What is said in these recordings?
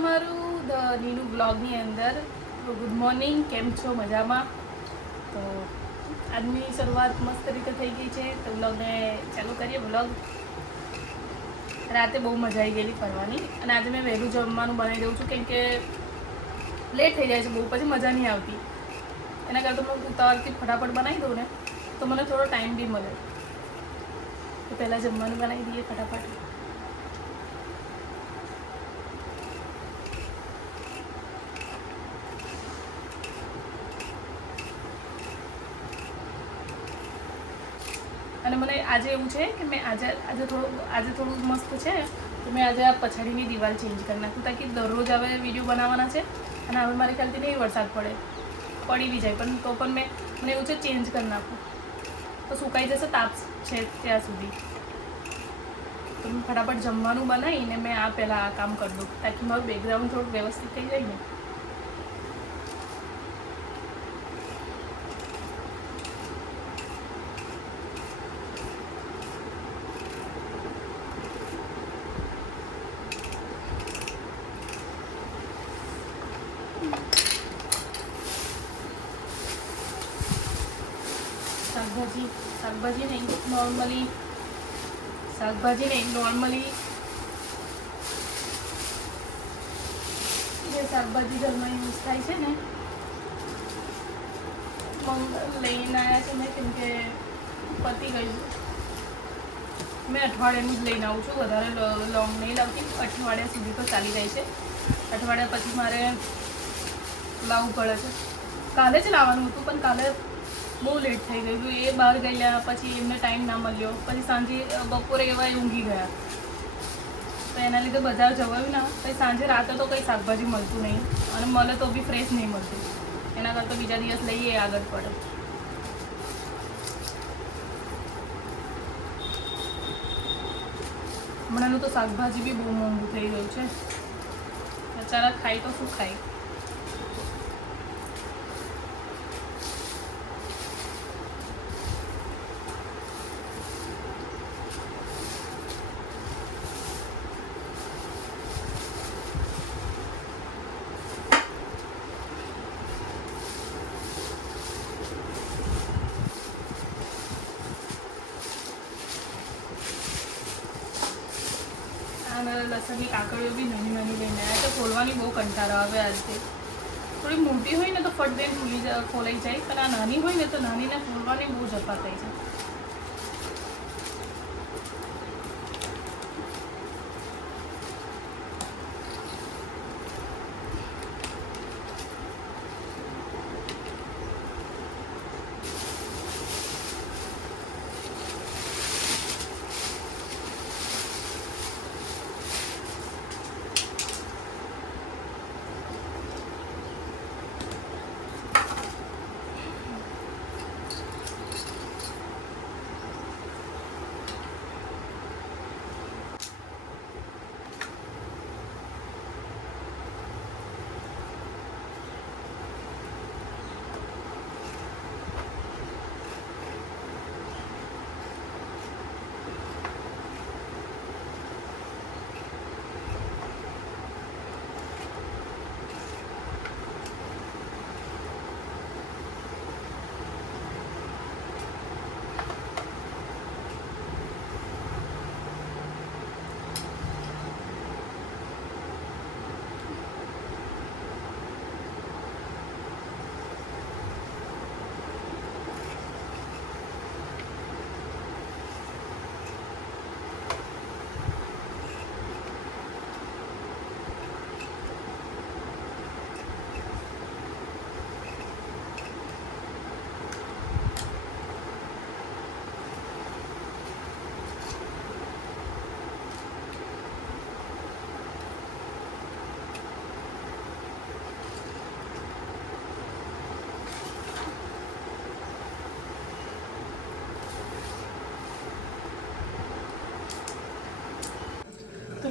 તમારું ધ નીનુ બ્લોગની અંદર. તો ગુડ મોર્નિંગ, કેમ છો? મજામાં? તો આજની શરૂઆત મસ્ત રીતે થઈ ગઈ છે. તો બ્લોગને ચાલુ કરીએ. બ્લોગ રાતે બહુ મજા આવી ગયેલી ફરવાની, અને આજે મેં વહેલું જમવાનું બનાવી દઉં છું, કેમ કે લેટ થઈ જાય છે બહુ, પછી મજા નહીં આવતી. એના કરતાં હું ઉતાવળથી ફટાફટ બનાવી દઉં ને તો મને થોડો ટાઈમ બી મળે. તો પહેલાં જમવાનું બનાવી દઈએ ફટાફટ. અને મને આજે એવું છે કે મેં આજે થોડું મસ્ત છે, તો મેં આજે આ પછાડીની દિવાલ ચેન્જ કરી નાખું, તાકી દરરોજ હવે વિડીયો બનાવવાના છે. અને હવે મારી ખ્યાલથી નહીં વરસાદ પડી બી જાય, પણ તો પણ મને એવું છે ચેન્જ કરી નાખું, તો સુકાઈ જશે તાપ છે ત્યાં સુધી. તો મેં ફટાફટ જમવાનું બનાવીને મેં પહેલાં આ કામ કરી દઉં, તાકી મારું બેકગ્રાઉન્ડ થોડુંક વ્યવસ્થિત થઈ જાય ને. શાકભાજી નહીં નોર્મલી જે શાકભાજી ઘરમાં યુઝ થાય છે ને, લઈને આવ્યા છે મેં, કેમ કે પતી ગયું. મેં અઠવાડિયાનું જ લઈને આવું છું, વધારે લોંગ નહીં લાવતી. અઠવાડિયા સુધી તો ચાલી જાય છે. અઠવાડિયા પછી મારે લાવવું પડે છે. કાલે જ લાવવાનું હતું, પણ કાલે બહુ લેટ થઈ ગયું. એ બહાર ગયેલા, પછી એમને ટાઈમ ના મળ્યો, પછી સાંજે બપોરે એવા ઊંઘી ગયા, તો એના લીધે બજાર જવાયું ના. પછી સાંજે રાતે તો કંઈ શાકભાજી મળતું નહીં, અને મળે તો બી ફ્રેશ નહીં મળતું. એના કરતાં બીજા દિવસ લઈએ આગળ પડે. હમણાંનું તો શાકભાજી બી બહુ મોંઘું થઈ ગયું છે. બચારા ખાય તો શું ખાય. લસણની કાકડીઓ બી નાની નાની લઈને આવ્યા, તો ખોલવાની બહુ કંટાળો આવે. આજે થોડી મોટી હોય ને તો ફટ દઈને ખોલાઈ જાય, પણ આ નાની હોય ને તો નાનીને ખોલવાની બહુ જપા થઈ છે.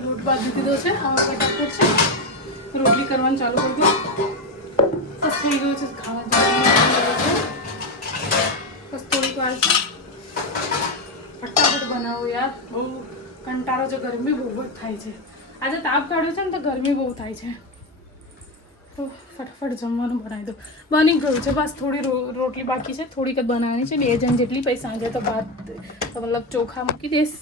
લોટ બાંધી દીધો છે. હવે ફટાફટ છે રોટલી કરવાનું ચાલુ કરી દઉં. બસ થઈ ગયું છે ખાવા જવાનું. બસ થોડીક વાર છે, ફટાફટ બનાવો યાર. બહુ કંટાળો છે, ગરમી બહુ જ થાય છે. આજે તાપ કાઢ્યો છે ને તો ગરમી બહુ થાય છે, તો ફટાફટ જમવાનું બનાવી દો. બની ગયું છે, બસ થોડી રોટલી બાકી છે, થોડીક જ બનાવવાની છે, 2 જણ જેટલી. પછી સાંજે તો ભાત મતલબ ચોખા મૂકી દઈશ.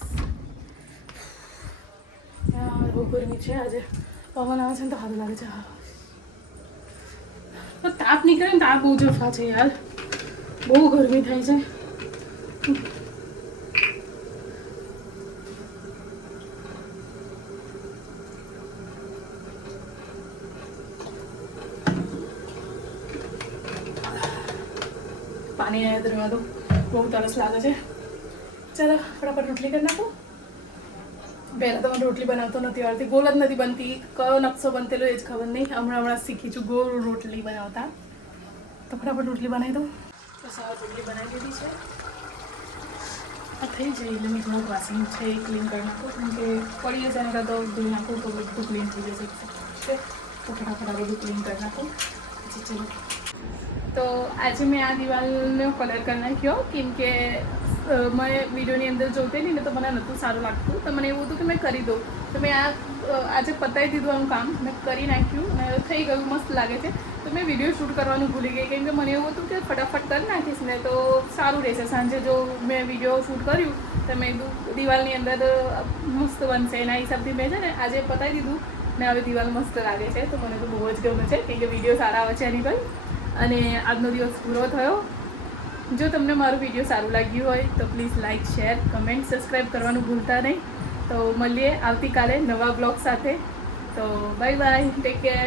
બહુ ગરમી છે આજે, પવન આવે છે ને તો સારું લાગે છે. તો તાપ નીકળે ને તાપ બહુ જફા છે યાર, બહુ ગરમી થાય છે. પાણી યાદ રહેવા દો, બહુ તરસ લાગે છે. ચાલો ફટાફટ રોટલી કરી નાખો. પહેલાં તો મને રોટલી બનાવતો નથી આવડતી, ગોળ જ નથી બનતી. કયો નકશો બનતેલો એ જ ખબર નહીં. હમણાં શીખી છું ગોળ રોટલી બનાવતા. તો ફટાફટ રોટલી બનાવી દઉં. તો સાવ રોટલી બનાવી દીધી છે, આ થઈ જાય એટલે મેં થોડુંક વાસણ છે એ ક્લીન કરી નાખું, કેમ કે પડી જશે ને તો ધોઈ નાખું તો બધું ક્લીન થઈ જશે. તો ફટાફટ આ બધું ક્લીન કરી નાખું. પછી ચલો, તો આજે મેં આ દિવાલનો કલર કરી નાખ્યો, કેમ કે મેં વિડીયોની અંદર જોતી નહીં ને તો મને નહોતું સારું લાગતું. તો મને એવું હતું કે મેં કરી દઉં, તો મેં આજે પતાવી દીધું આનું કામ, મેં કરી નાખ્યું અને થઈ ગયું, મસ્ત લાગે છે. તો મેં વિડીયો શૂટ કરવાનું ભૂલી ગઈ, કેમ કે મને એવું હતું કે ફટાફટ કરી નાખીશ ને તો સારું રહેશે. સાંજે જો મેં વિડીયો શૂટ કર્યું તો મેં દિવાલની અંદર મસ્ત બનશે, એના હિસાબથી મેં છે ને આજે પતાવી દીધું ને હવે દિવાલ મસ્ત લાગે છે. તો મને તો બહુ જ ગમે છે, કેમ કે વિડીયો સારા આવે છે એની પર. અને આજનો દિવસ પૂરો થયો. જો તમને મારું વિડીયો સારું લાગ્યું હોય તો please like, share, comment, subscribe કરવાનું ભૂલતા નહીં. તો મળીએ આવતીકાલે નવા બ્લોગ સાથે. તો બાય બાય, ટેક કેર.